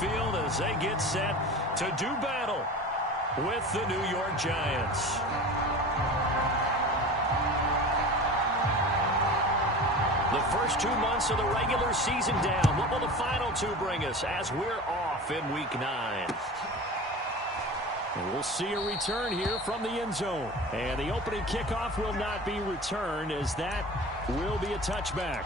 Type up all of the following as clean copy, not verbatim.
field as they get set to do battle with the New York Giants. The first 2 months of the regular season down. What will the final two bring us as we're off in Week 9? And we'll see a return here from the end zone. And the opening kickoff will not be returned, as that will be a touchback.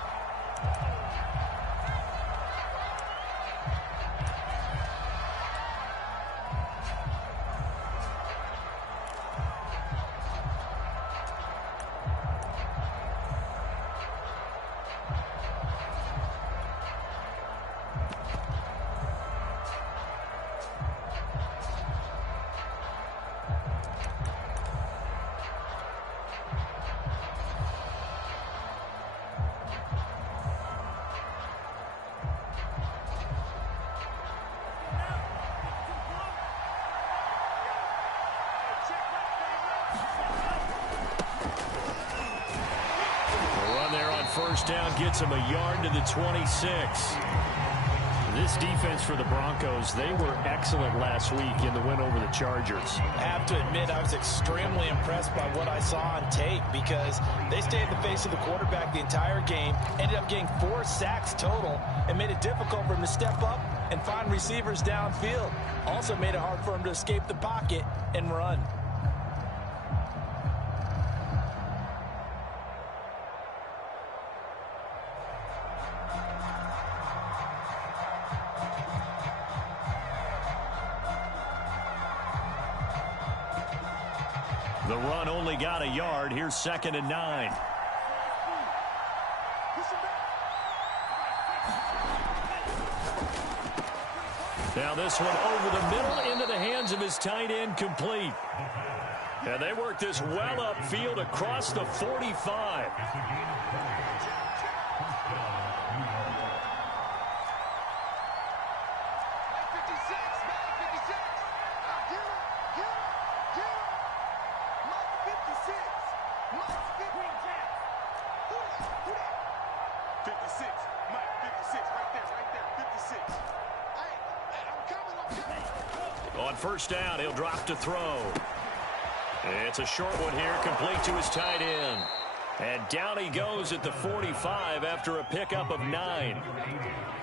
First down gets him a yard to the 26. This defense for the Broncos, they were excellent last week in the win over the Chargers. I have to admit, I was extremely impressed by what I saw on tape because they stayed in the face of the quarterback the entire game, ended up getting 4 sacks total, and made it difficult for him to step up and find receivers downfield. Also made it hard for him to escape the pocket and run. The run only got a yard. Here's 2nd and 9. Now this one over the middle into the hands of his tight end, complete. And they work this well upfield across the 45. On first down, he'll drop to throw. It's a short one here, complete to his tight end. And down he goes at the 45 after a pickup of 9.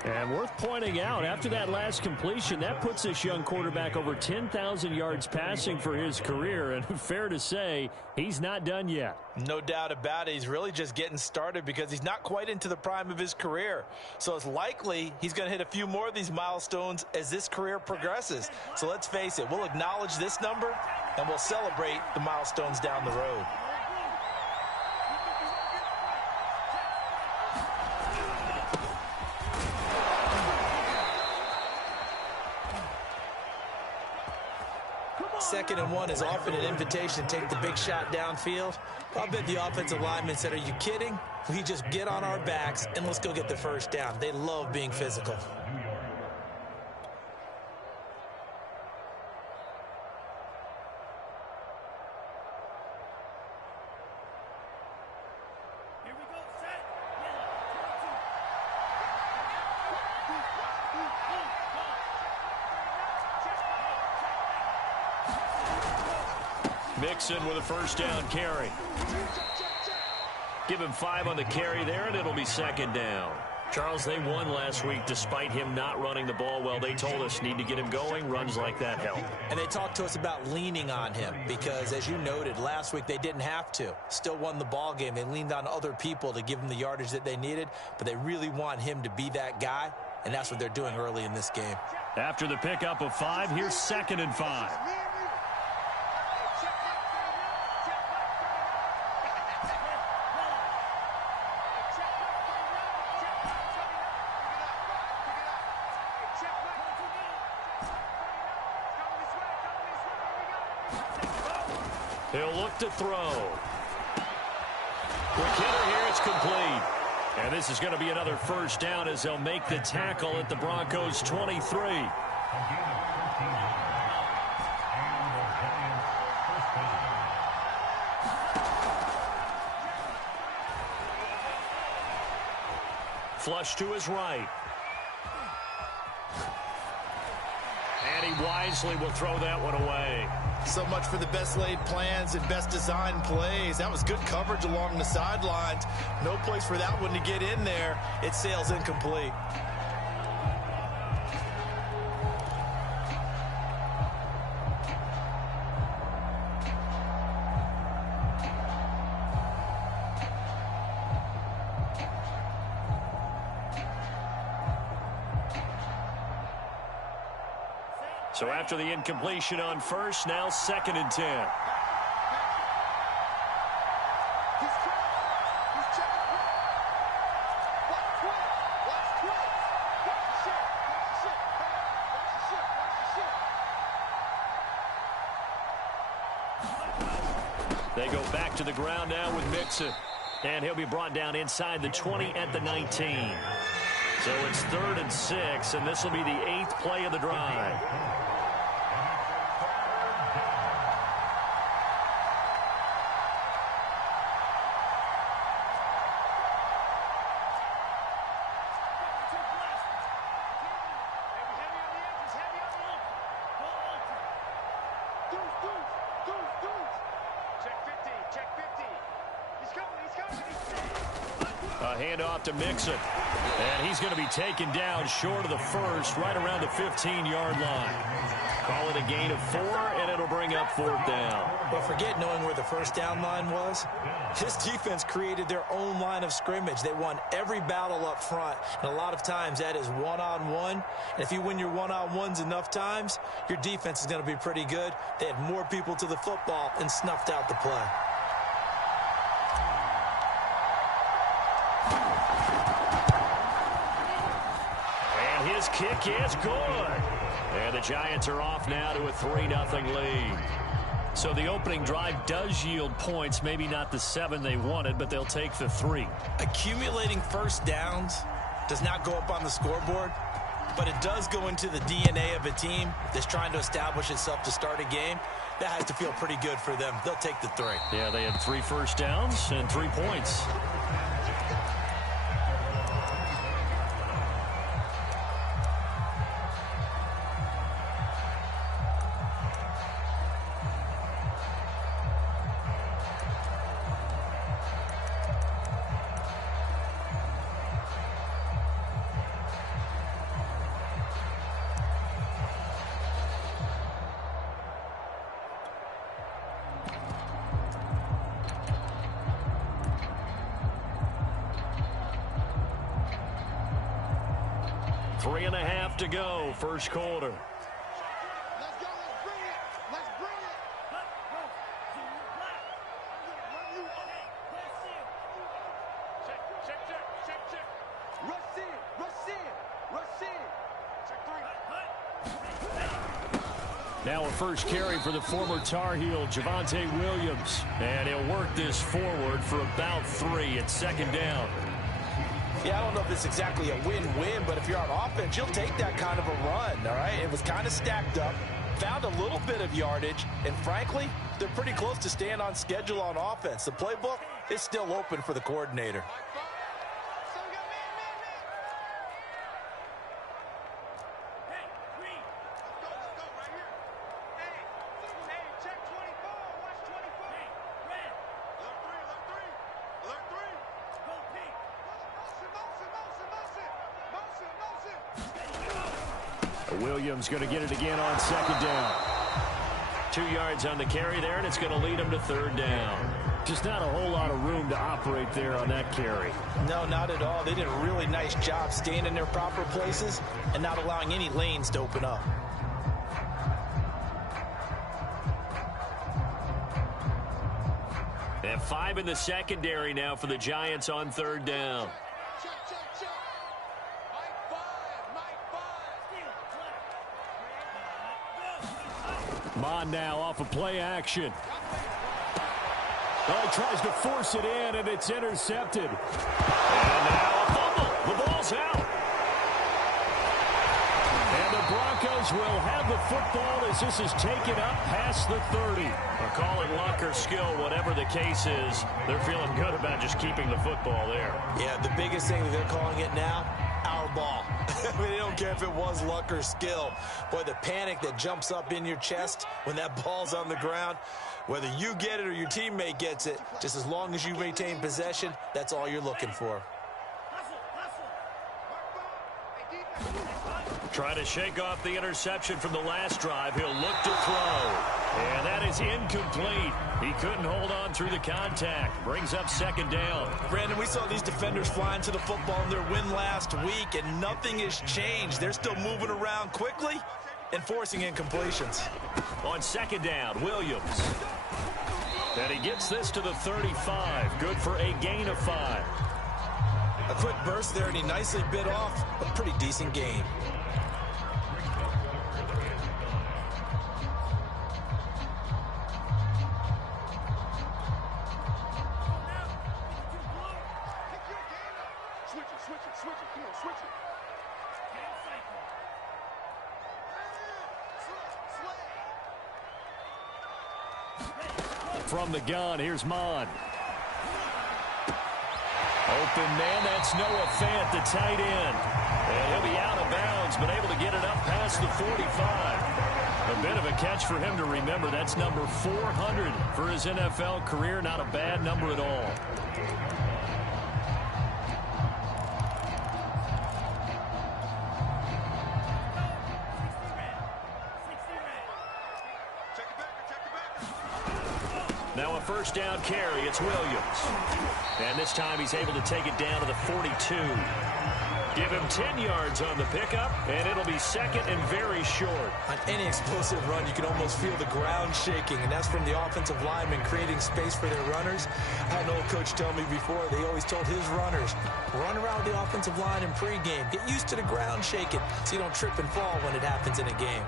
And worth pointing out, after that last completion, that puts this young quarterback over 10,000 yards passing for his career. And fair to say, he's not done yet. No doubt about it. He's really just getting started because he's not quite into the prime of his career. So it's likely he's going to hit a few more of these milestones as this career progresses. So let's face it, we'll acknowledge this number and we'll celebrate the milestones down the road. Second and 1 is often an invitation to take the big shot downfield. I'll bet the offensive linemen said, are you kidding? We just get on our backs and let's go get the first down. They love being physical. Mixon with a first down carry. Give him 5 on the carry there, and it'll be 2nd down. Charles, they won last week despite him not running the ball well. They told us need to get him going. Runs like that help. And they talked to us about leaning on him because, as you noted, last week they didn't have to. Still won the ball game. They leaned on other people to give them the yardage that they needed, but they really want him to be that guy, and that's what they're doing early in this game. After the pickup of 5, here's 2nd and 5. He'll look to throw. Quick hitter here, it's complete. And this is going to be another first down as they'll make the tackle at the Broncos' 23. Flush to his right. And he wisely will throw that one away. So much for the best laid plans and best designed plays. That was good coverage along the sidelines. No place for that one to get in there. It sails incomplete. So after the incompletion on first, now 2nd and 10. They go back to the ground now with Mixon. And he'll be brought down inside the 20 at the 19. So it's 3rd and 6, and this will be the 8th play of the drive. A handoff to Mixon. And he's going to be taken down short of the first, right around the 15-yard line. Call it a gain of 4, and it'll bring up 4th down. But forget knowing where the first down line was. This defense created their own line of scrimmage. They won every battle up front, and a lot of times that is one-on-one. And if you win your one-on-ones enough times, your defense is going to be pretty good. They had more people to the football and snuffed out the play. His kick is good. And the Giants are off now to a 3-0 lead. So the opening drive does yield points. Maybe not the 7 they wanted, but they'll take the 3. Accumulating first downs does not go up on the scoreboard, but it does go into the DNA of a team that's trying to establish itself to start a game. That has to feel pretty good for them. They'll take the 3. Yeah, they had 3 first downs and 3 points. Three and a half to go, first quarter. Let's go, let's bring it. Let's bring it. Check. Rush in. Check 3. Now a first carry for the former Tar Heel, Javonte Williams. And he'll work this forward for about 3 at 2nd down. Yeah, I don't know if it's exactly a win-win, but if you're on offense, you'll take that kind of a run, all right? It was kind of stacked up, found a little bit of yardage, and frankly, they're pretty close to staying on schedule on offense. The playbook is still open for the coordinator. Williams going to get it again on 2nd down. 2 yards on the carry there, and it's going to lead him to 3rd down. Just not a whole lot of room to operate there on that carry. No, not at all. They did a really nice job staying in their proper places and not allowing any lanes to open up. And 5 in the secondary now for the Giants on 3rd down. Check. Mon now off of play action. Oh, he tries to force it in, and it's intercepted. And now a fumble. The ball's out. And the Broncos will have the football as this is taken up past the 30. Or call it luck or skill, whatever the case is. They're feeling good about just keeping the football there. Yeah, the biggest thing that they're calling it now, our ball. I mean, I don't care if it was luck or skill. Boy, the panic that jumps up in your chest when that ball's on the ground, whether you get it or your teammate gets it, just as long as you maintain possession, that's all you're looking for. Try to shake off the interception from the last drive. He'll look to throw. And that is incomplete. He couldn't hold on through the contact. Brings up second down. Brandon, we saw these defenders flying to the football in their win last week, and nothing has changed. They're still moving around quickly and forcing incompletions. On second down, Williams. And he gets this to the 35. Good for a gain of 5. A quick burst there, and he nicely bit off a pretty decent gain. From the gun, here's Mon. Open man, that's Noah Fant, the tight end. And he'll be out of bounds, but able to get it up past the 45. A bit of a catch for him to remember. That's number 400 for his NFL career. Not a bad number at all. Now a first down carry. It's Williams. And this time he's able to take it down to the 42. Give him 10 yards on the pickup, and it'll be second and very short. On any explosive run, you can almost feel the ground shaking, and that's from the offensive linemen creating space for their runners. I had an old coach tell me before, they always told his runners, run around the offensive line in pregame. Get used to the ground shaking so you don't trip and fall when it happens in a game.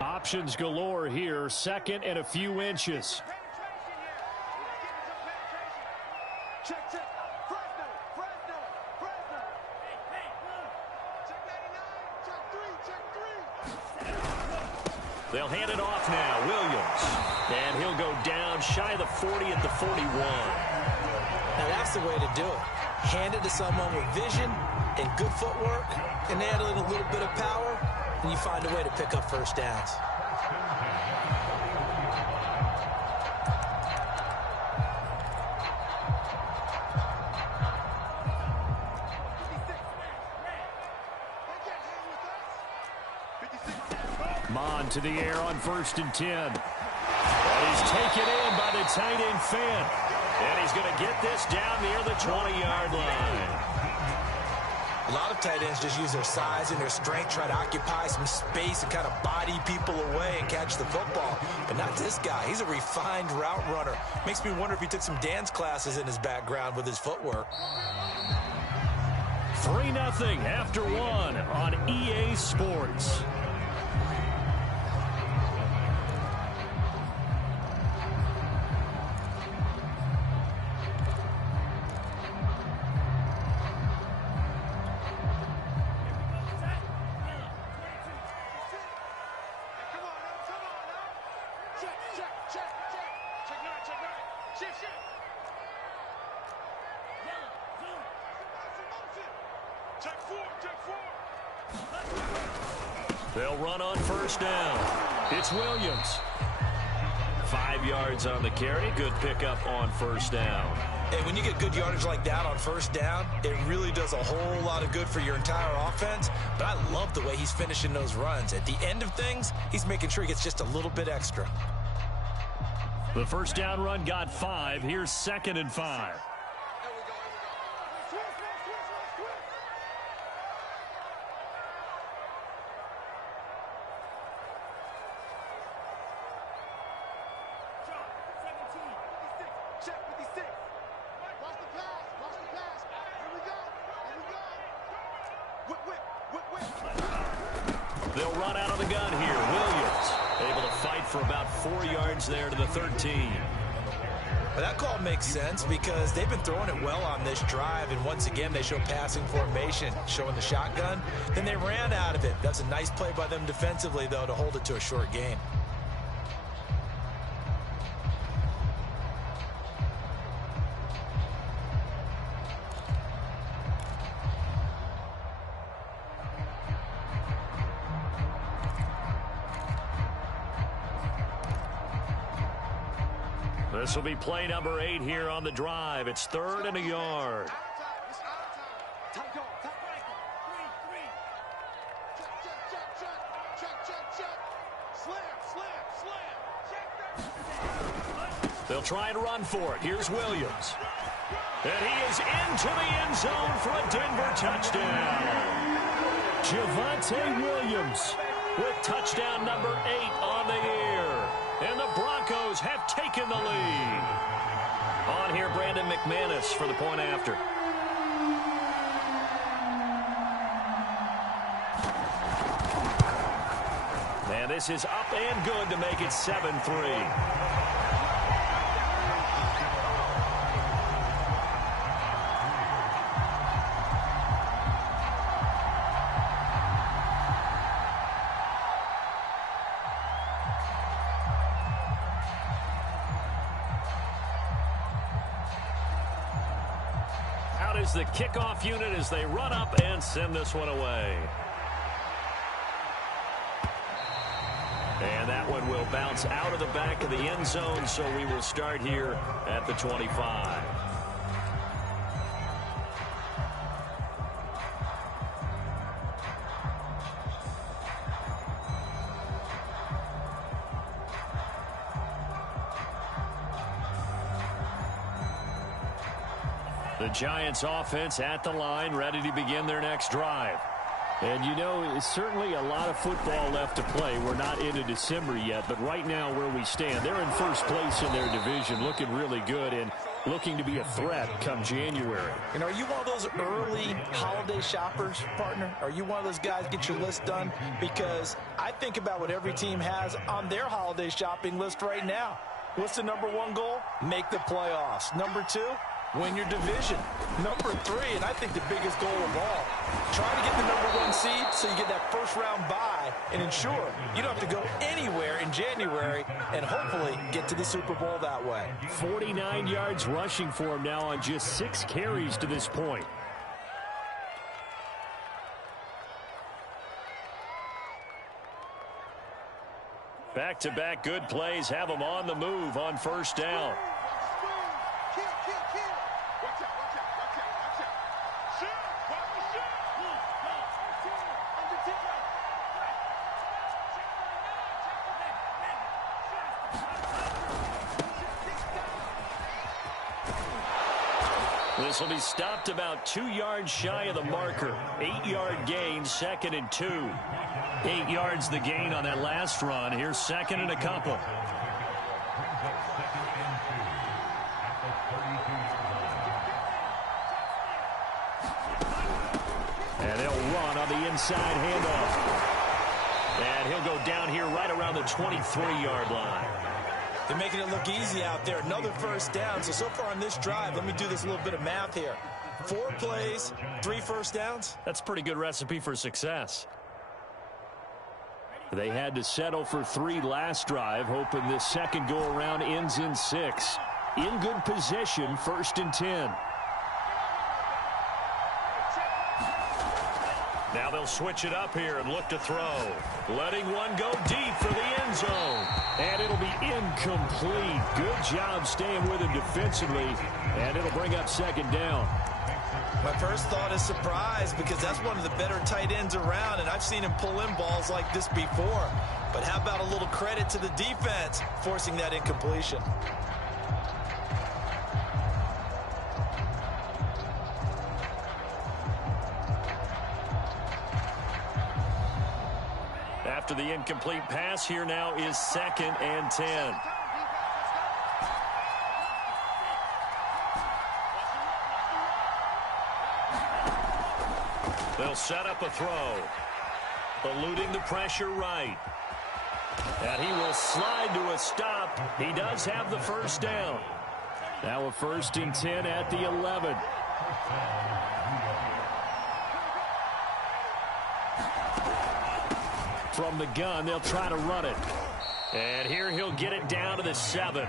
Options galore here, second and a few inches. Check, check. Fresno, Fresno, Fresno. Check 99, check 3, check 3. They'll hand it off now, Williams. And he'll go down shy of the 40 at the 41. Now that's the way to do it. Hand it to someone with vision and good footwork, and add a little bit of power, and you find a way to pick up first downs. Mon to the air on 1st and 10. And he's taken in by the tight end Fant. And he's going to get this down near the 20-yard line. A lot of tight ends just use their size and their strength, try to occupy some space and kind of body people away and catch the football. But not this guy. He's a refined route runner. Makes me wonder if he took some dance classes in his background with his footwork. 3-0 after 1 on EA Sports. They'll run on 1st down. It's Williams. 5 yards on the carry. Good pickup on 1st down. And when you get good yardage like that on 1st down, it really does a whole lot of good for your entire offense. But I love the way he's finishing those runs. At the end of things, he's making sure he gets just a little bit extra. The 1st down run got 5. Here's 2nd and 5. They'll run out of the gun here. Williams able to fight for about 4 yards there to the 13. Well, that call makes sense because they've been throwing it well on this drive, and once again they show passing formation, showing the shotgun. Then they ran out of it. That's a nice play by them defensively, though, to hold it to a short gain. This will be play number 8 here on the drive. It's 3rd and a yard. They'll try and run for it. Here's Williams. And he is into the end zone for a Denver touchdown. Javonte Williams with touchdown number 8 on the year. And the Broncos have taken the lead. On here, Brandon McManus for the point after. And this is up and good to make it 7-3. Is the kickoff unit as they run up and send this one away. And that one will bounce out of the back of the end zone, so we will start here at the 25. The Giants offense at the line, ready to begin their next drive. And, you know, it's certainly a lot of football left to play. We're not into December yet, but right now where we stand, they're in first place in their division, looking really good and looking to be a threat come January. And are you one of those early holiday shoppers, partner? Are you one of those guys get your list done? Because I think about what every team has on their holiday shopping list right now. What's the number 1 goal? Make the playoffs. Number 2? Win your division. Number 3, and I think the biggest goal of all, try to get the number 1 seed so you get that first-round bye and ensure you don't have to go anywhere in January and hopefully get to the Super Bowl that way. 49 yards rushing for him now on just 6 carries to this point. Back-to-back good plays have them on the move on first down. This will be stopped about 2 yards shy of the marker. 8-yard gain, 2nd and 2. 8 yards the gain on that last run. Here's 2nd and a couple. And they'll run on the inside handoff. And he'll go down here right around the 23-yard line. They're making it look easy out there. Another first down. So far on this drive, let me do this little bit of math here. 4 plays, 3 first downs. That's a pretty good recipe for success. They had to settle for 3 last drive, hoping this second go-around ends in 6. In good position, 1st and 10. Now they'll switch it up here and look to throw. Letting one go deep for the end zone. And it'll be incomplete. Good job staying with him defensively. And it'll bring up 2nd down. My first thought is surprise because that's one of the better tight ends around, and I've seen him pull in balls like this before. But how about a little credit to the defense forcing that incompletion? After the incomplete pass, here now is 2nd and 10. They'll set up a throw. Eluding the pressure right. And he will slide to a stop. He does have the first down. Now a 1st and 10 at the 11. From the gun, they'll try to run it. And here he'll get it down to the 7.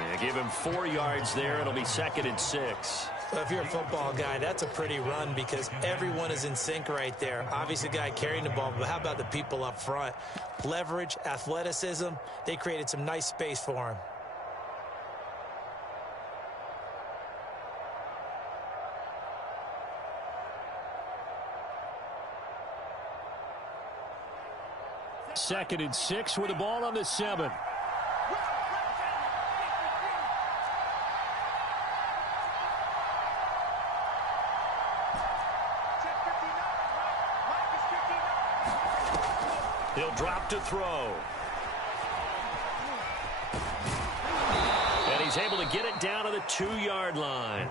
And give him 4 yards there. It'll be 2nd and 6. Well, if you're a football guy, that's a pretty run because everyone is in sync right there. Obviously, the guy carrying the ball, but how about the people up front? Leverage, athleticism, they created some nice space for him. 2nd and 6 with the ball on the 7. He'll drop to throw. And he's able to get it down to the 2-yard line.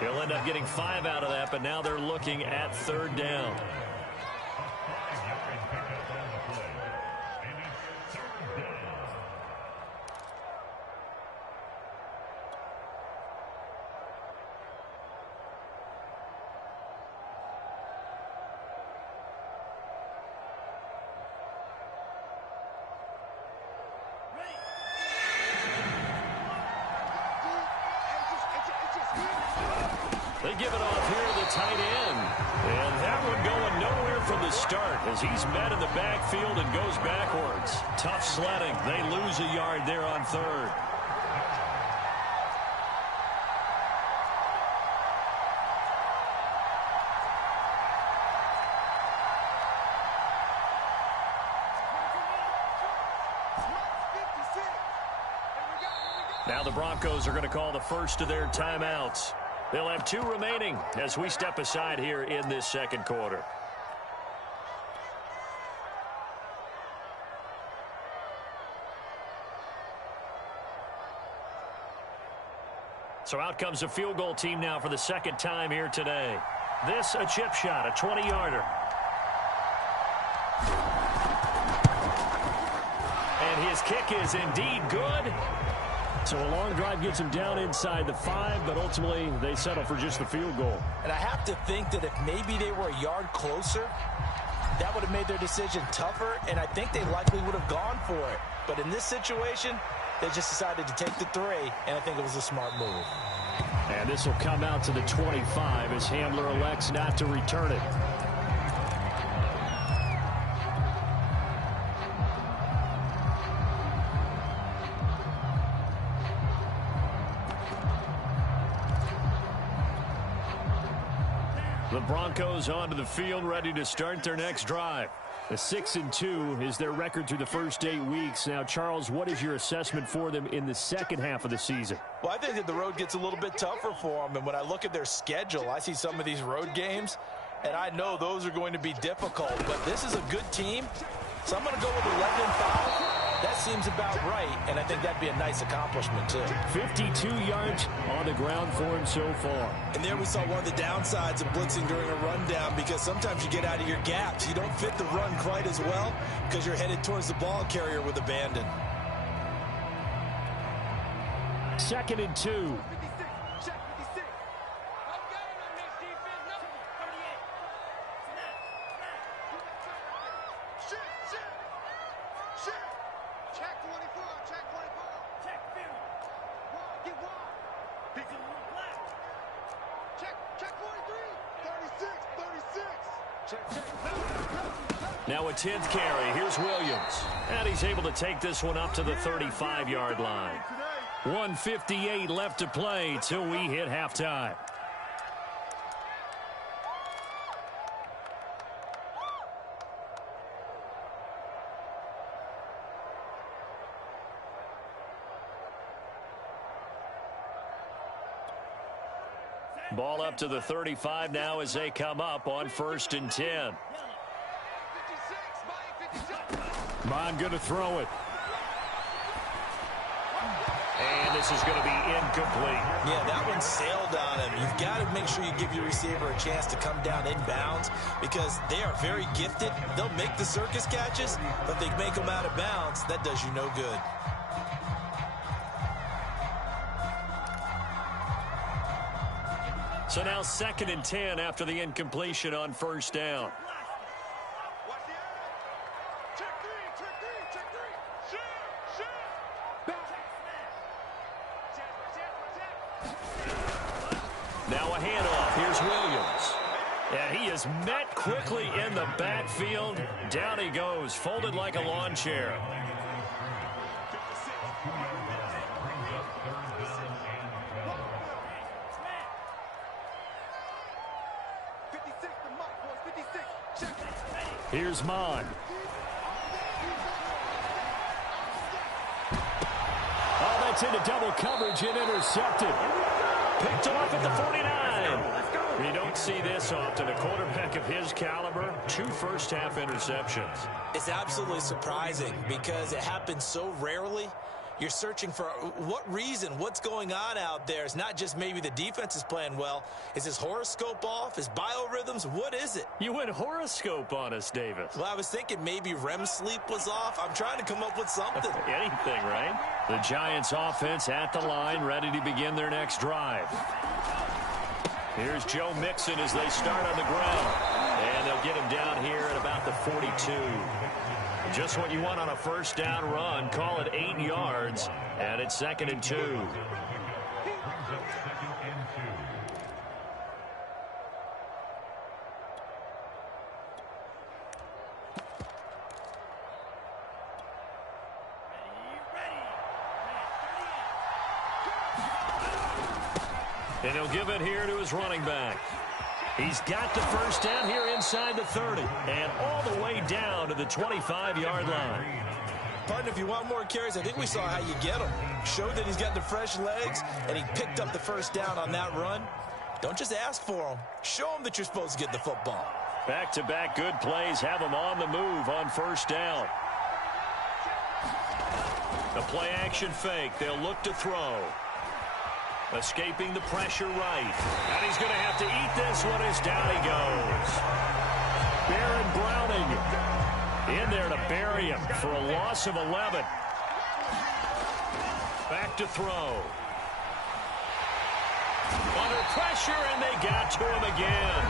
He'll end up getting 5 out of that, but now they're looking at 3rd down. They give it off here to the tight end. And that one going nowhere from the start as he's met in the backfield and goes backwards. Tough sledding. They lose a yard there on 3rd. Now the Broncos are going to call the first of their timeouts. They'll have 2 remaining as we step aside here in this 2nd quarter. So out comes a field goal team now for the 2nd time here today. This a chip shot, a 20-yarder. And his kick is indeed good. So a long drive gets him down inside the 5, but ultimately they settle for just the field goal. And I have to think that if maybe they were a yard closer, that would have made their decision tougher, and I think they likely would have gone for it. But in this situation, they just decided to take the 3, and I think it was a smart move. And this will come out to the 25 as Hamler elects not to return it. The Broncos onto the field, ready to start their next drive. A 6-2 is their record through the first 8 weeks. Now, Charles, what is your assessment for them in the second half of the season? Well, I think that the road gets a little bit tougher for them. And when I look at their schedule, I see some of these road games, and I know those are going to be difficult. But this is a good team, so I'm going to go with 11-5. That seems about right, and I think that'd be a nice accomplishment, too. 52 yards on the ground for him so far. And there we saw one of the downsides of blitzing during a rundown, because sometimes you get out of your gaps. You don't fit the run quite as well because you're headed towards the ball carrier with abandon. 2nd and 2. Now a 10th carry. Here's Williams. And he's able to take this one up to the 35-yard line. 1:58 left to play till we hit halftime. Ball up to the 35 now as they come up on 1st and 10. Bond going to throw it. And this is going to be incomplete. Yeah, that one sailed on him. You've got to make sure you give your receiver a chance to come down inbounds because they are very gifted. They'll make the circus catches, but if they make them out of bounds, that does you no good. So now 2nd and 10 after the incompletion on 1st down. Now a handoff. Here's Williams. And he is met quickly in the backfield. Down he goes, folded like a lawn chair. Here's Mon. gets into double coverage and intercepted. Picked off at the 49. You don't see this often. A quarterback of his caliber, 2 first-half interceptions. It's absolutely surprising because it happens so rarely. You're searching for what reason, what's going on out there. It's not just maybe the defense is playing well. Is his horoscope off? His biorhythms? What is it? You went horoscope on us, Davis. Well, I was thinking maybe REM sleep was off. I'm trying to come up with something. Anything, right? The Giants offense at the line, ready to begin their next drive. Here's Joe Mixon as they start on the ground. And they'll get him down here at about the 42. Just what you want on a first down run. Call it 8 yards. And it's 2nd and 2. And he'll give it here to his running back. He's got the first down here inside the 30 and all the way down to the 25-yard line. Partner, if you want more carries, I think we saw how you get them. Show that he's got the fresh legs, and he picked up the first down on that run. Don't just ask for them. Show them that you're supposed to get the football. Back-to-back good plays have him on the move on first down. The play-action fake. They'll look to throw. Escaping the pressure right. And he's going to have to eat this one as down he goes. Baron Browning in there to bury him for a loss of 11. Back to throw. Under pressure, and they got to him again.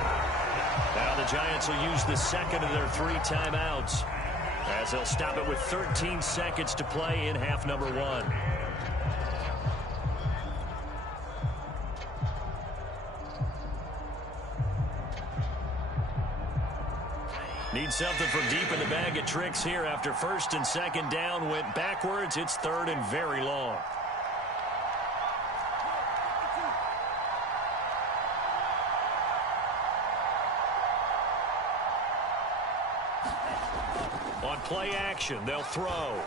Now the Giants will use the second of their 3 timeouts as they'll stop it with 13 seconds to play in half number 1. Need something from deep in the bag of tricks here after first and second down went backwards. It's 3rd and very long. On play action, they'll throw.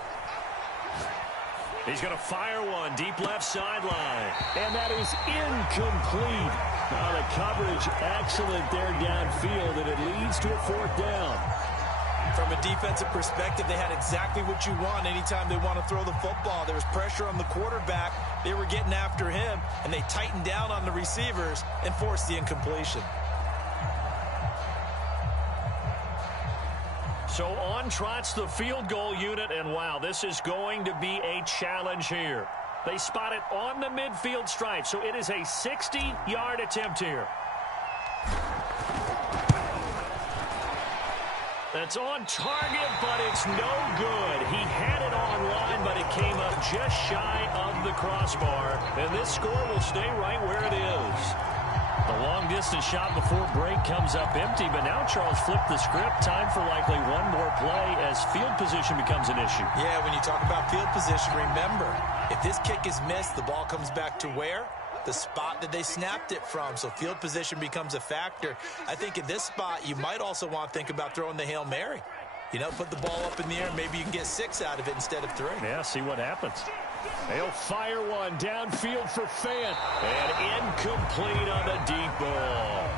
He's going to fire one deep left sideline. And that is incomplete. Now the coverage excellent there downfield, and it leads to a 4th down. From a defensive perspective, they had exactly what you want anytime they want to throw the football. There was pressure on the quarterback. They were getting after him, and they tightened down on the receivers and forced the incompletion. So on trots the field goal unit, and wow, this is going to be a challenge here. They spot it on the midfield stripe, so it is a 60-yard attempt here. That's on target, but it's no good. He had it on line, but it came up just shy of the crossbar, and this score will stay right where it is. The long-distance shot before break comes up empty, but now Charles flipped the script. Time for likely one more play as field position becomes an issue. Yeah, when you talk about field position, remember, if this kick is missed, the ball comes back to where? The spot that they snapped it from. So field position becomes a factor. I think in this spot, you might also want to think about throwing the Hail Mary. You know, put the ball up in the air. Maybe you can get 6 out of it instead of 3. Yeah, see what happens. They'll fire one downfield for Fant. And incomplete on the deep ball.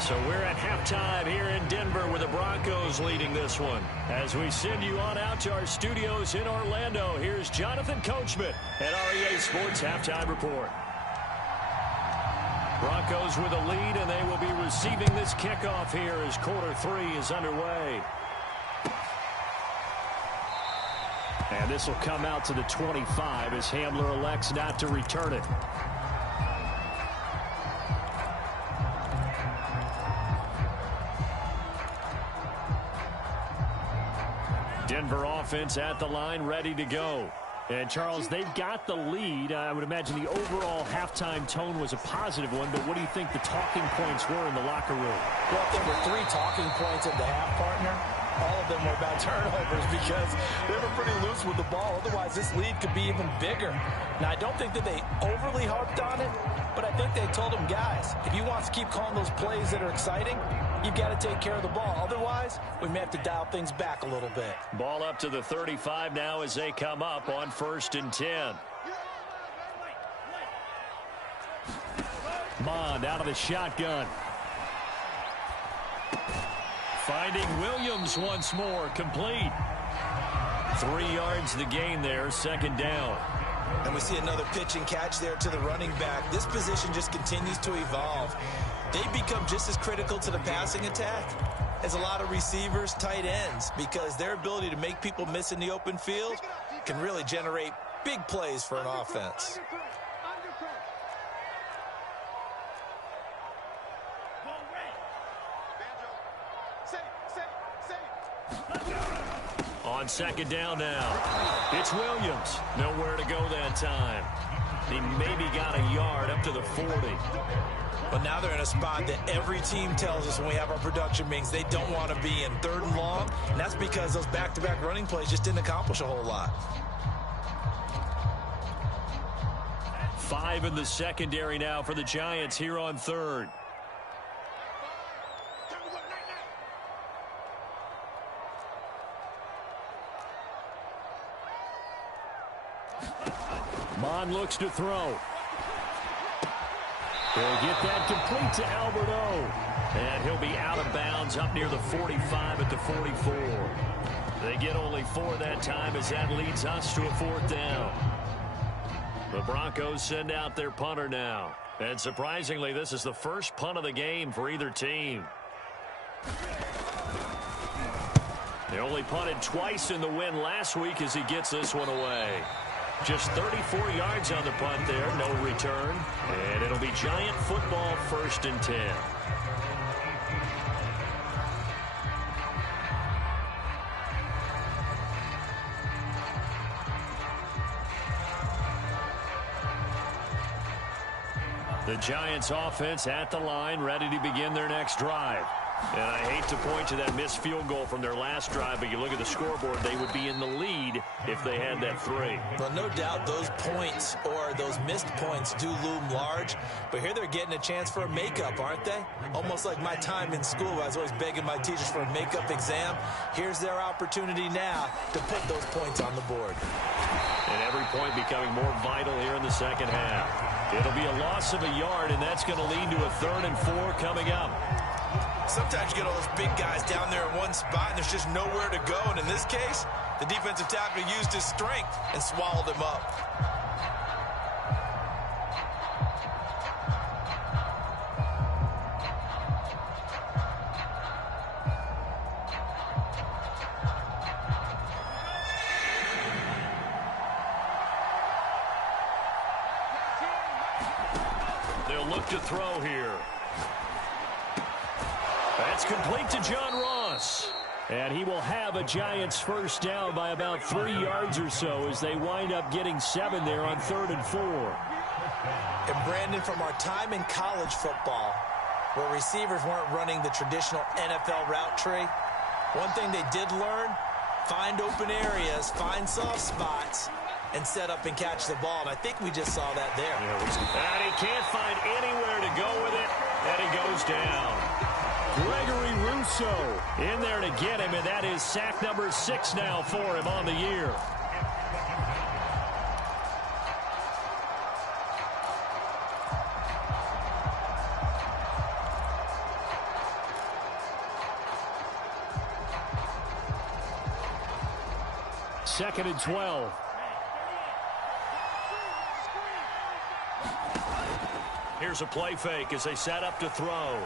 So we're at halftime here in Denver with the Broncos leading this one. As we send you on out to our studios in Orlando, here's Jonathan Coachman at REA Sports Halftime Report. Broncos with a lead, and they will be receiving this kickoff here as quarter 3 is underway. And this will come out to the 25 as Hamler elects not to return it. Denver offense at the line, ready to go. And, Charles, they've got the lead. I would imagine the overall halftime tone was a positive one, but what do you think the talking points were in the locker room? Well, if there were 3 talking points at the half, partner, all of them were about turnovers because they were pretty loose with the ball. Otherwise, this lead could be even bigger. Now, I don't think that they overly harped on it, but I think they told them, guys, if you want to keep calling those plays that are exciting, you've got to take care of the ball. Otherwise, we may have to dial things back a little bit. Ball up to the 35 now as they come up on 1st and 10. Mond out of the shotgun. Finding Williams once more, complete. 3 yards the gain there, second down. And we see another pitch and catch there to the running back. This position just continues to evolve. They become just as critical to the passing attack as a lot of receivers, tight ends, because their ability to make people miss in the open field can really generate big plays for an offense. On second down now, it's Williams. Nowhere to go that time. He maybe got a yard up to the 40. But now they're in a spot that every team tells us when we have our production meetings they don't want to be in, 3rd and long. And that's because those back-to-back running plays just didn't accomplish a whole lot. 5 in the secondary now for the Giants here on 3rd. Mond looks to throw. They'll get that complete to Alberto. And he'll be out of bounds up near the 45 at the 44. They get only 4 that time as that leads us to a 4th down. The Broncos send out their punter now. And surprisingly, this is the first punt of the game for either team. They only punted twice in the win last week as he gets this one away. Just 34 yards on the punt there, no return. And it'll be Giant football, 1st and 10. The Giants offense at the line, ready to begin their next drive. And I hate to point to that missed field goal from their last drive, but you look at the scoreboard, they would be in the lead if they had that 3. Well, no doubt those points or those missed points do loom large, but here they're getting a chance for a makeup, aren't they? Almost like my time in school, I was always begging my teachers for a makeup exam. Here's their opportunity now to put those points on the board. And every point becoming more vital here in the second half. It'll be a loss of a yard, and that's going to lead to a 3rd and 4 coming up. Sometimes you get all those big guys down there in one spot, and there's just nowhere to go. And in this case, the defensive tackle used his strength and swallowed him up. They'll look to throw here. That's complete to John Ross. And he will have a Giants 1st down by about 3 yards or so as they wind up getting 7 there on 3rd and 4. And Brandon, from our time in college football, where receivers weren't running the traditional NFL route tree, one thing they did learn, find open areas, find soft spots, and set up and catch the ball. And I think we just saw that there. And he can't find anywhere to go with it, and he goes down. Gregory Rousseau in there to get him, and that is sack number 6 now for him on the year. Second and 12. Here's a play fake as they set up to throw.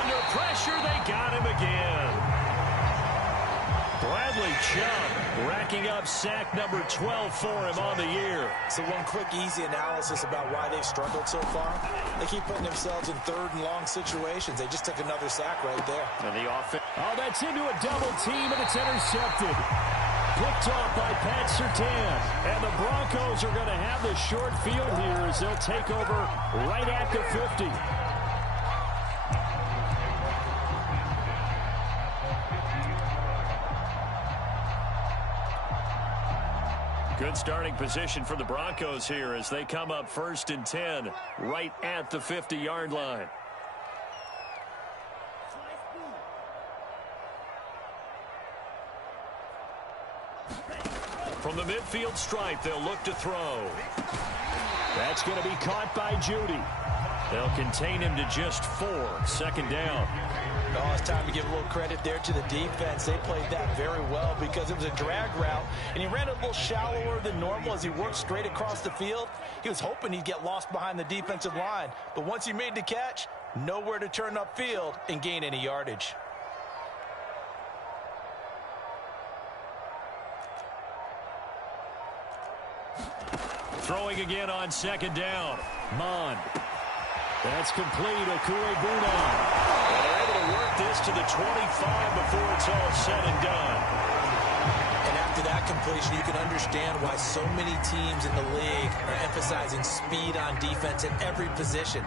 Under pressure, they got him again. Bradley Chubb racking up sack number 12 for him on the year. So one quick, easy analysis about why they've struggled so far. They keep putting themselves in 3rd and long situations. They just took another sack right there. And the offense. Oh, that's into a double team, and it's intercepted. Picked off by Pat Surtain. And the Broncos are going to have the short field here as they'll take over right at the 50. Good starting position for the Broncos here as they come up 1st and 10 right at the 50-yard line. From the midfield stripe, they'll look to throw. That's going to be caught by Judy. They'll contain him to just 4. Second down. Oh, it's time to give a little credit there to the defense. They played that very well because it was a drag route, and he ran a little shallower than normal as he worked straight across the field. He was hoping he'd get lost behind the defensive line, but once he made the catch, nowhere to turn upfield and gain any yardage. Throwing again on second down. Mond. That's complete. Okure-Bunan. They're able to work this to the 25 before it's all said and done. And after that completion, you can understand why so many teams in the league are emphasizing speed on defense at every position.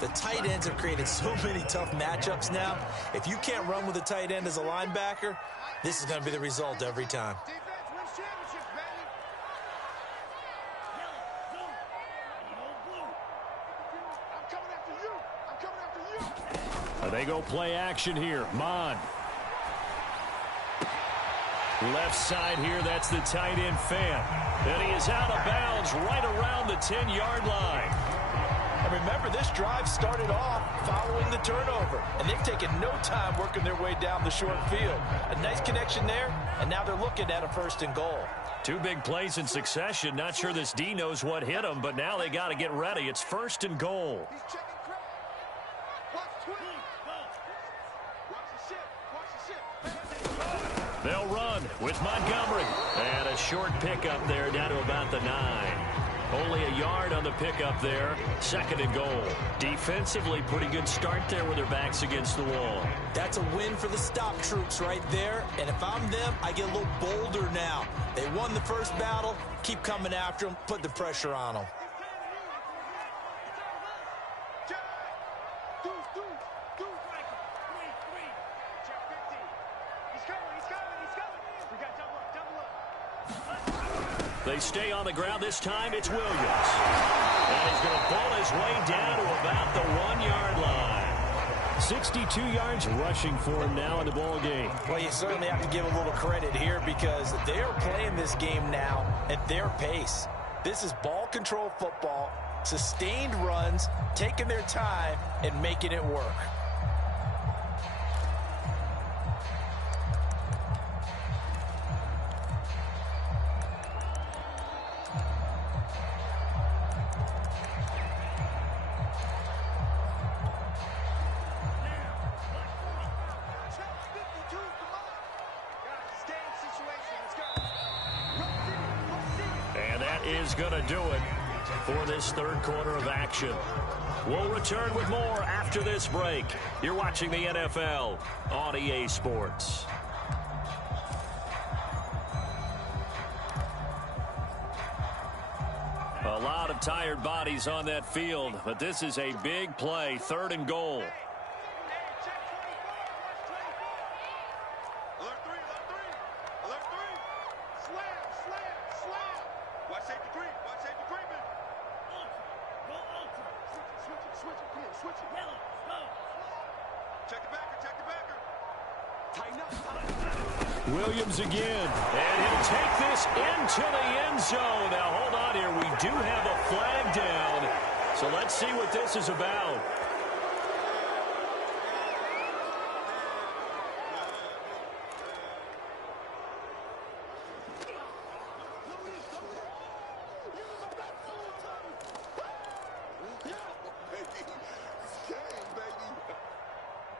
The tight ends have created so many tough matchups now. If you can't run with a tight end as a linebacker, this is going to be the result every time. They go play action here. Mond. Left side here, that's the tight end fan. And he is out of bounds right around the 10-yard line. And remember, this drive started off following the turnover, and they've taken no time working their way down the short field. A nice connection there, and now they're looking at a 1st and goal. 2 big plays in succession. Not sure this D knows what hit him, but now they got to get ready. It's 1st and goal. They'll run with Montgomery. And a short pickup there down to about the 9. Only a yard on the pickup there. 2nd and goal. Defensively, pretty good start there with their backs against the wall. That's a win for the stop troops right there. And if I'm them, I get a little bolder now. They won the first battle. Keep coming after them. Put the pressure on them. They stay on the ground. This time it's Williams. And he's going to pull his way down to about the 1-yard line. 62 yards rushing for him now in the ball game. Well, you certainly have to give a little credit here because they are playing this game now at their pace. This is ball control football, sustained runs, taking their time and making it work. Is going to do it for this 3rd quarter of action. We'll return with more after this break. You're watching the NFL on EA Sports. A lot of tired bodies on that field, but this is a big play. 3rd and goal. Williams again. And he'll take this into the end zone. Now, hold on here. We do have a flag down. So let's see what this is about.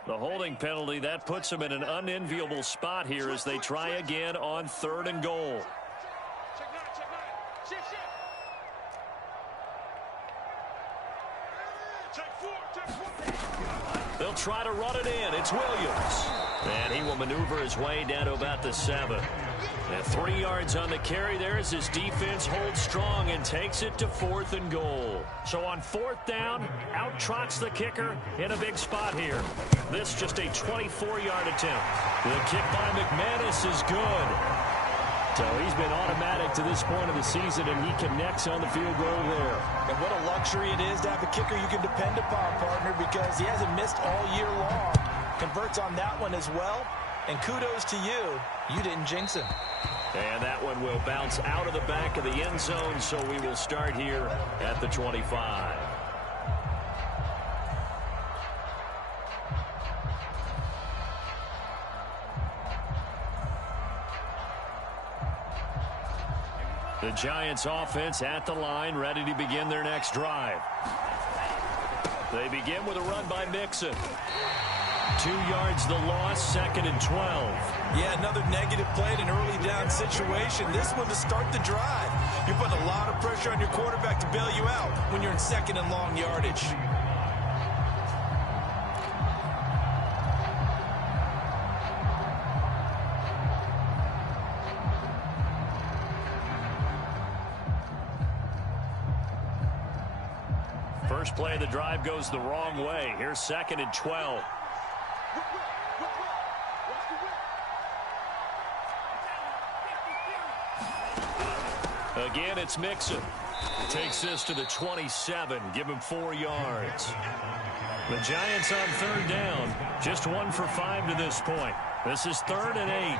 The holding penalty, that puts them in an unenviable spot here as they try again on 3rd and goal. They'll try to run it in. It's Williams. And he will maneuver his way down to about the 7. And 3 yards on the carry there as his defense holds strong and takes it to 4th and goal. So on 4th down, out trots the kicker in a big spot here. This just a 24-yard attempt. The kick by McManus is good. So he's been automatic to this point of the season, and he connects on the field goal there. And what a luxury it is to have a kicker you can depend upon, partner, because he hasn't missed all year long. Converts on that one as well. And kudos to you. You didn't jinx him. And that one will bounce out of the back of the end zone, so we will start here at the 25. The Giants offense at the line, ready to begin their next drive. They begin with a run by Mixon. 2 yards the loss, 2nd and 12. Yeah, another negative play in an early down situation. This one to start the drive. You're putting a lot of pressure on your quarterback to bail you out when you're in 2nd and long yardage. First play of the drive goes the wrong way. Here's 2nd and 12. Again, it's Mixon. Takes this to the 27. Give him 4 yards. The Giants on 3rd down. Just 1 for 5 to this point. This is 3rd and 8.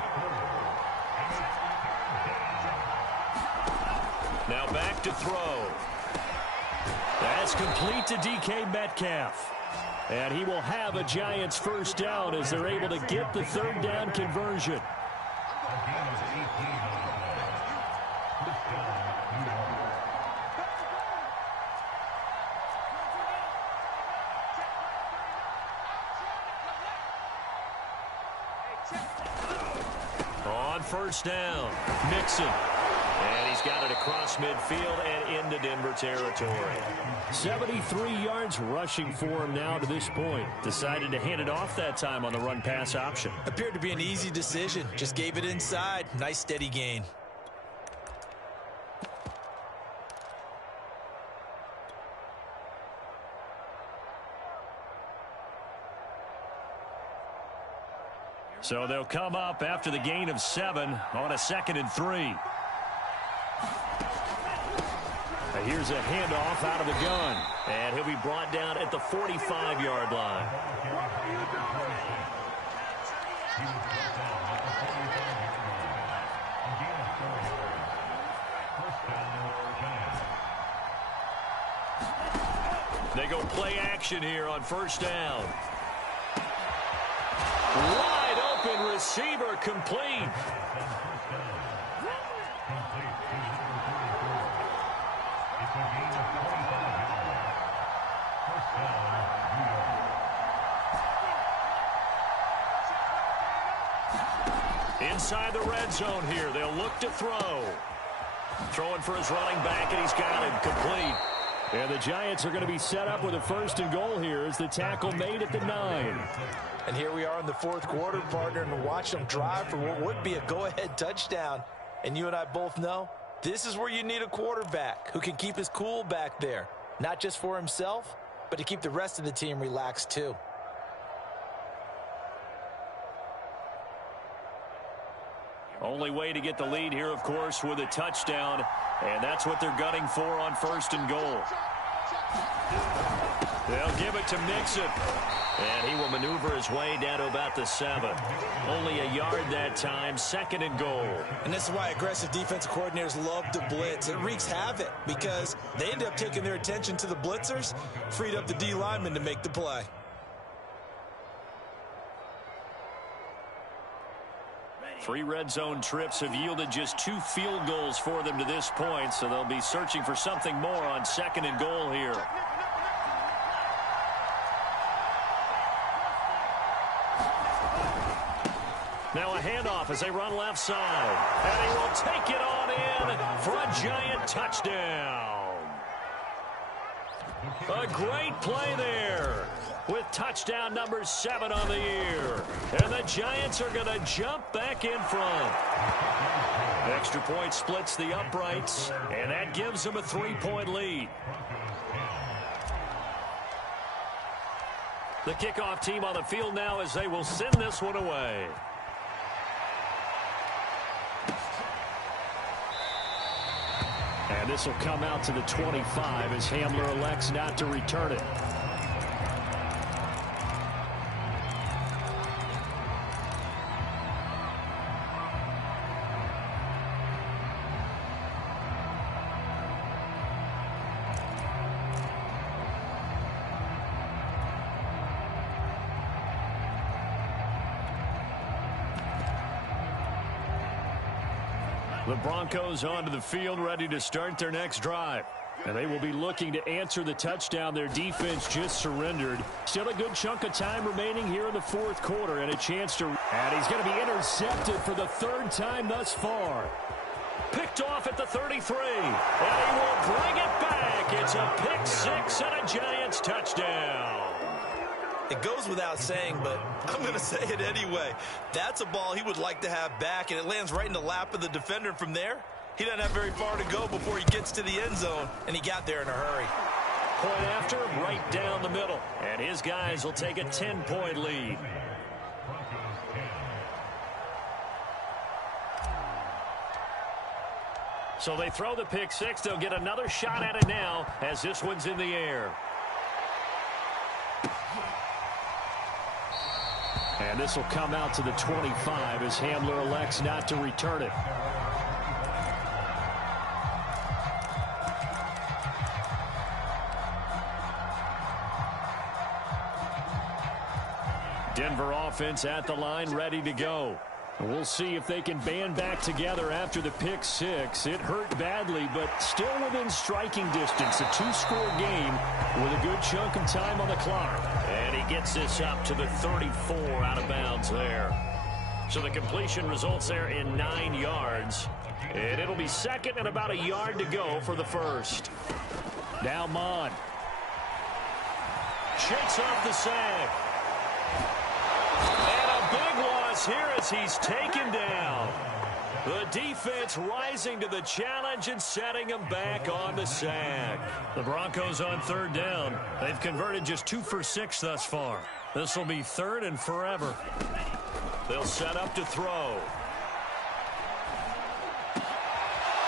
Now back to throw. That's complete to DK Metcalf. And he will have a Giants first down as they're able to get the 3rd down conversion. On first down, Mixon. And he's got it across midfield and into Denver territory. 73 yards rushing for him now to this point. Decided to hand it off that time on the run-pass option. Appeared to be an easy decision. Just gave it inside. Nice steady gain. So they'll come up after the gain of 7 on a 2nd and 3. Here's a handoff out of the gun. And he'll be brought down at the 45-yard line. They go play action here on first down. Wide open receiver complete. Inside the red zone here. They'll look to throw. Throwing for his running back, and he's got him complete. And the Giants are going to be set up with a 1st and goal here as the tackle made at the 9. And here we are in the 4th quarter, partner, and watch them drive for what would be a go-ahead touchdown. And you and I both know this is where you need a quarterback who can keep his cool back there. Not just for himself, but to keep the rest of the team relaxed too. Only way to get the lead here, of course, with a touchdown. And that's what they're gunning for on 1st and goal. They'll give it to Mixon. And he will maneuver his way down to about the 7. Only a yard that time, 2nd and goal. And this is why aggressive defensive coordinators love to blitz. It wreaks havoc because they end up taking their attention to the blitzers, freed up the D lineman to make the play. Three red zone trips have yielded just 2 field goals for them to this point, so they'll be searching for something more on 2nd and goal here. Now a handoff as they run left side. And he will take it on in for a Giant touchdown. A great play there with touchdown number 7 on the year. And the Giants are going to jump back in front. Extra point splits the uprights, and that gives them a 3-point lead. The kickoff team on the field now as they will send this one away. And this will come out to the 25 as Hamler elects not to return it. The Broncos onto the field, ready to start their next drive. And they will be looking to answer the touchdown their defense just surrendered. Still a good chunk of time remaining here in the fourth quarter and a chance to... And he's going to be intercepted for the third time thus far. Picked off at the 33. And he will bring it back. It's a pick six and a Giants touchdown. It goes without saying, but I'm going to say it anyway. That's a ball he would like to have back, and it lands right in the lap of the defender from there. He doesn't have very far to go before he gets to the end zone, and he got there in a hurry. Point after, right down the middle. And his guys will take a 10-point lead. So they throw the pick six. They'll get another shot at it now as this one's in the air. And this will come out to the 25 as Hamler elects not to return it. Denver offense at the line, ready to go. And we'll see if they can band back together after the pick six. It hurt badly, but still within striking distance. A two-score game with a good chunk of time on the clock. And he gets this up to the 34 out of bounds there. So the completion results there in 9 yards. And it'll be second and about a yard to go for the first. Now Mon. Shakes off the sag. And a big loss here as he's taken down. The defense rising to the challenge and setting him back on the sag. The Broncos on third down. They've converted just 2 for 6 thus far. This will be third and forever. They'll set up to throw.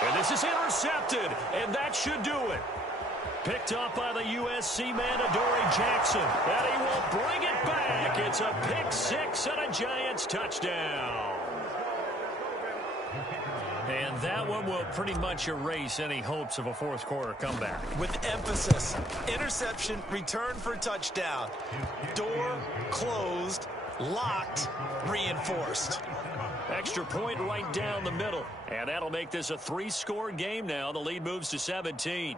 And this is intercepted, and that should do it. Picked up by the USC man, Adoree Jackson. And he will bring it back. It's a pick six and a Giants touchdown. And that one will pretty much erase any hopes of a fourth quarter comeback. With emphasis, interception, return for touchdown. Door closed, locked, reinforced. Extra point right down the middle. And that'll make this a 3-score game now. The lead moves to 17.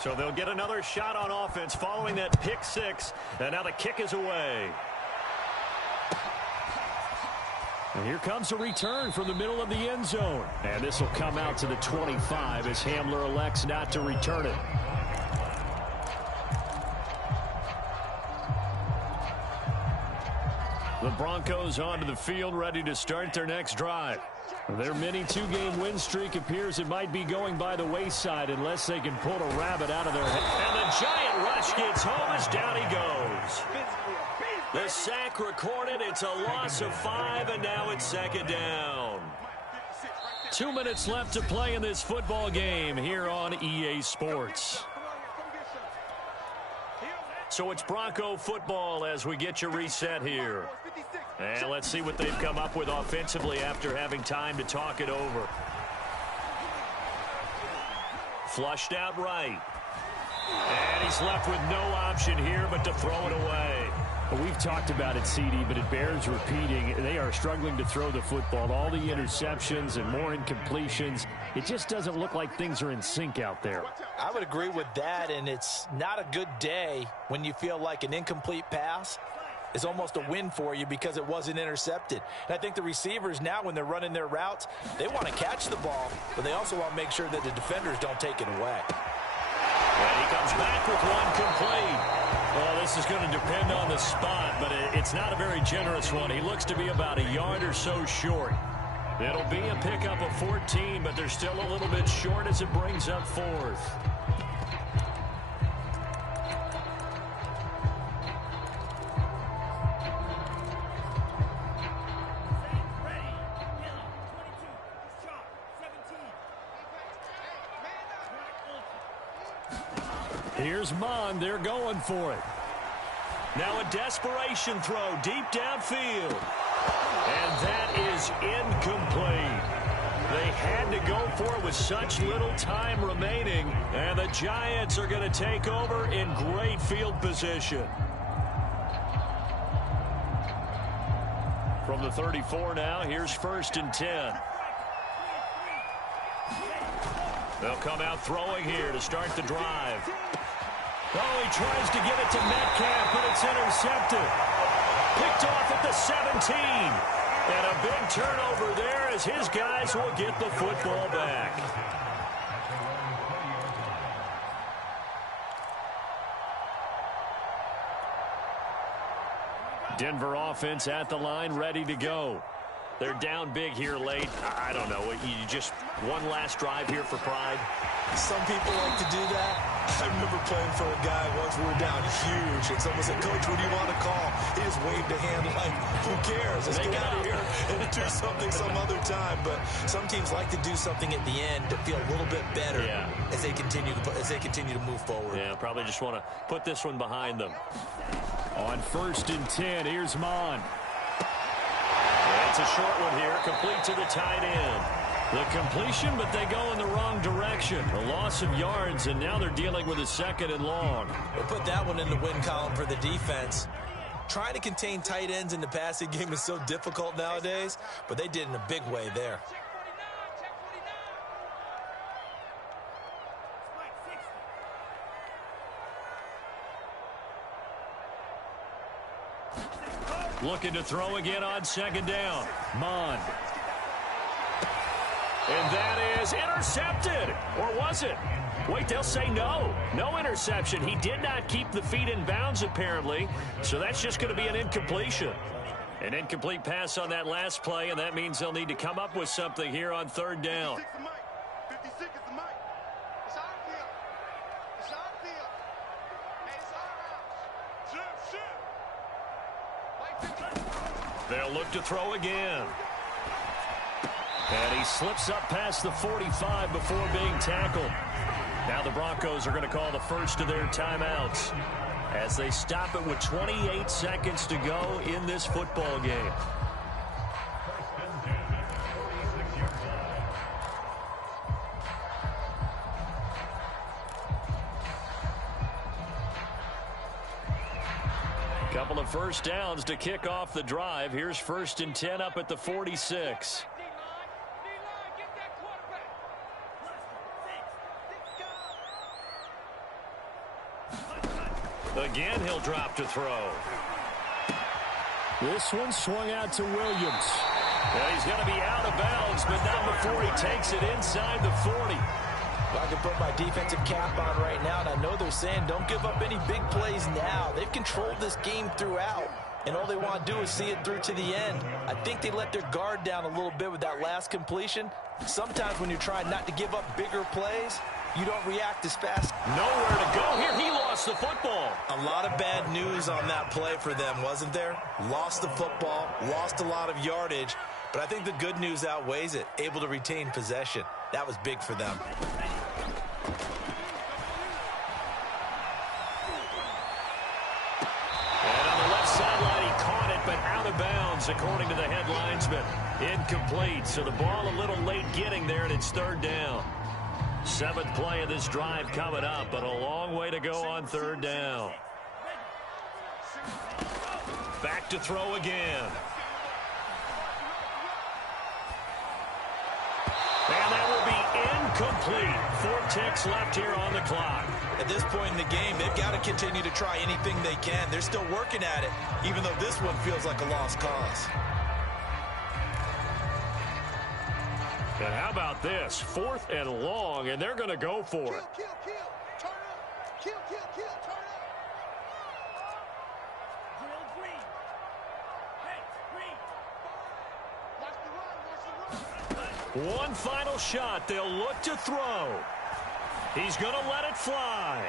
So they'll get another shot on offense following that pick six. And now the kick is away. And here comes a return from the middle of the end zone. And this will come out to the 25 as Hamler elects not to return it. The Broncos onto the field, ready to start their next drive. Their mini 2-game win streak appears it might be going by the wayside unless they can pull a rabbit out of their head. And the giant rush gets home as down he goes. The sack recorded. It's a loss of 5, and now it's second down. 2 minutes left to play in this football game here on EA Sports. So it's Bronco football as we get you reset here. And let's see what they've come up with offensively after having time to talk it over. Flushed out right. And he's left with no option here but to throw it away. Well, we've talked about it, CD, but it bears repeating. They are struggling to throw the football. All the interceptions and more incompletions. It just doesn't look like things are in sync out there. I would agree with that, and it's not a good day when you feel like an incomplete pass is almost a win for you because it wasn't intercepted. And I think the receivers now, when they're running their routes, they want to catch the ball, but they also want to make sure that the defenders don't take it away. And he comes back with one complete. Well, this is going to depend on the spot, but it's not a very generous one. He looks to be about a yard or so short. It'll be a pickup of 14, but they're still a little bit short as it brings up fourth. Here's Mon. They're going for it. Now a desperation throw deep downfield. And that is incomplete. They had to go for it with such little time remaining, and the Giants are going to take over in great field position. From the 34 now, here's 1st and 10. They'll come out throwing here to start the drive. Oh, he tries to get it to Metcalf, but it's intercepted. Picked off at the 17. And a big turnover there as his guys will get the football back. Denver offense at the line, ready to go. They're down big here late. I don't know. You just one last drive here for pride. Some people like to do that. I remember playing for a guy once. We were down huge, and someone said, "Coach, what do you want to call?" He just waved a hand like, "Who cares? Let's get out of here and do something some other time." But some teams like to do something at the end to feel a little bit better as they continue to move forward. Yeah, probably just want to put this one behind them. On 1st and 10, here's Mon. It's a short one here, complete to the tight end. The completion, but they go in the wrong direction. A loss of yards, and now they're dealing with a 2nd and long. We'll put that one in the win column for the defense. Trying to contain tight ends in the passing game is so difficult nowadays, but they did in a big way there. Looking to throw again on 2nd down. Mon. And that is intercepted. Or was it? Wait, they'll say no. No interception. He did not keep the feet in bounds, apparently. So that's just going to be an incompletion. An incomplete pass on that last play, and that means they'll need to come up with something here on 3rd down. 56 is the mic. It's our field. It's our field. Hey, it's our house. They'll look to throw again. And he slips up past the 45 before being tackled. Now the Broncos are going to call the first of their timeouts as they stop it with 28 seconds to go in this football game. Couple of first downs to kick off the drive. Here's 1st and 10 up at the 46. Again, he'll drop to throw. This one swung out to Williams. And he's going to be out of bounds, but not before he takes it inside the 40. I can put my defensive cap on right now, and I know they're saying don't give up any big plays now. They've controlled this game throughout, and all they want to do is see it through to the end. I think they let their guard down a little bit with that last completion. Sometimes when you're trying not to give up bigger plays, you don't react as fast. Nowhere to go here. He lost the football. A lot of bad news on that play for them, wasn't there? Lost the football, lost a lot of yardage, but I think the good news outweighs it. Able to retain possession. That was big for them. And on the left sideline, he caught it, but out of bounds, according to the head linesman. Incomplete, so the ball a little late getting there, and it's 3rd down. 7th play of this drive coming up, but a long way to go on 3rd down. Back to throw again. And that will be incomplete. 4 ticks left here on the clock. At this point in the game, they've got to continue to try anything they can. They're still working at it, even though this one feels like a lost cause. And how about this? 4th and long, and they're going to go for it. Kill, turn up. Kill, turn up. Green. Hey, green. Watch the run. One final shot. They'll look to throw. He's going to let it fly.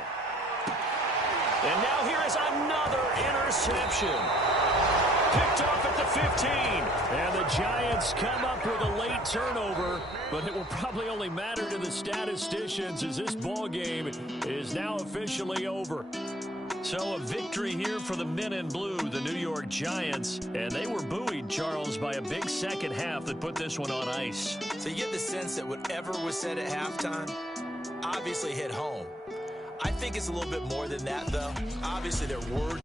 And now here is another interception. Picked off at the 15. And the Giants come up with a late turnover, but it will probably only matter to the statisticians as this ball game is now officially over. So a victory here for the men in blue, the New York Giants. And they were buoyed, Charles, by a big second half that put this one on ice. So you get the sense that whatever was said at halftime obviously hit home. I think it's a little bit more than that, though. Obviously, their words